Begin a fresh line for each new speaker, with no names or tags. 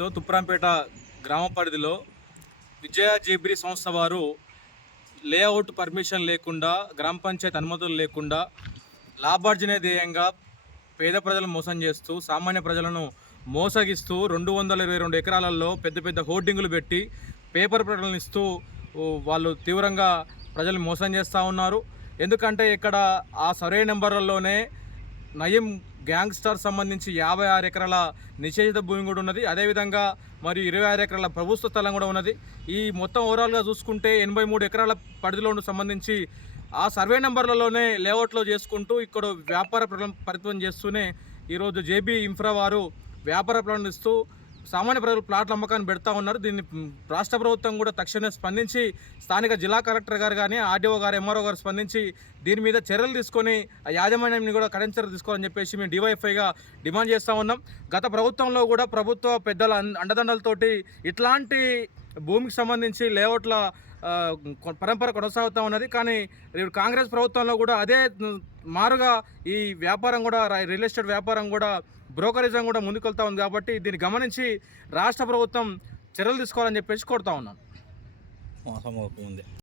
లో తుప్రాంపేట గ్రామ పరిధిలో విజయ జేబ్రీ సంస్థ వారు లేఅవుట్ పర్మిషన్ లేకుండా గ్రామ పంచాయతీ అనుమతులు లేకుండా లాభార్జన ధ్యేయంగా పేద ప్రజలను మోసం చేస్తూ సామాన్య ప్రజలను మోసగిస్తూ రెండు వందల ఇరవై రెండు ఎకరాలలో పెద్ద పెద్ద హోర్డింగులు పెట్టి పేపర్ ప్రకటనలు ఇస్తూ వాళ్ళు తీవ్రంగా ప్రజలు మోసం చేస్తూ ఉన్నారు. ఎందుకంటే ఇక్కడ ఆ సర్వే నెంబర్లలోనే నయం గ్యాంగ్స్టర్ సంబంధించి యాభై ఆరు ఎకరాల నిషేధిత భూమి కూడా ఉన్నది. అదేవిధంగా మరియు ఇరవై ఆరు ఎకరాల ప్రభుత్వ స్థలం కూడా ఉన్నది. ఈ మొత్తం ఓవరాల్గా చూసుకుంటే ఎనభై మూడు ఎకరాల పరిధిలో సంబంధించి ఆ సర్వే నెంబర్లలోనే లేఅవుట్లో చేసుకుంటూ ఇక్కడ వ్యాపార ప్రణం పరిత్వం చేస్తూనే ఈరోజు జేబీ ఇన్ఫ్రా వారు వ్యాపార ఇస్తూ సామాన్య ప్రజలు ప్లాట్ల అమ్మకాన్ని పెడతా ఉన్నారు. దీన్ని రాష్ట్ర ప్రభుత్వం కూడా తక్షణమే స్పందించి స్థానిక జిల్లా కలెక్టర్ గారు కానీ ఆర్డీఓ గారు ఎంఆర్ఓ గారు స్పందించి దీని మీద చర్యలు తీసుకొని ఆ యాజమాన్యాన్ని కూడా కఠిన చర్యలు తీసుకోవాలని చెప్పేసి మేము డివైఎఫ్ఐగా డిమాండ్ చేస్తూ ఉన్నాం. గత ప్రభుత్వంలో కూడా ప్రభుత్వ పెద్దల అండదండలతోటి ఇట్లాంటి భూమికి సంబంధించి లేఅవుట్ల పరంపర కొనసాగుతూ ఉన్నది. కానీ ఇప్పుడు కాంగ్రెస్ ప్రభుత్వంలో కూడా అదే మారుగా ఈ వ్యాపారం కూడా రియల్ ఎస్టేట్ వ్యాపారం కూడా బ్రోకరేజం కూడా ముందుకెళ్తా ఉంది కాబట్టి దీన్ని గమనించి రాష్ట్ర ప్రభుత్వం చర్యలు తీసుకోవాలని చెప్పేసి కోరుతా ఉన్నాను
మోసం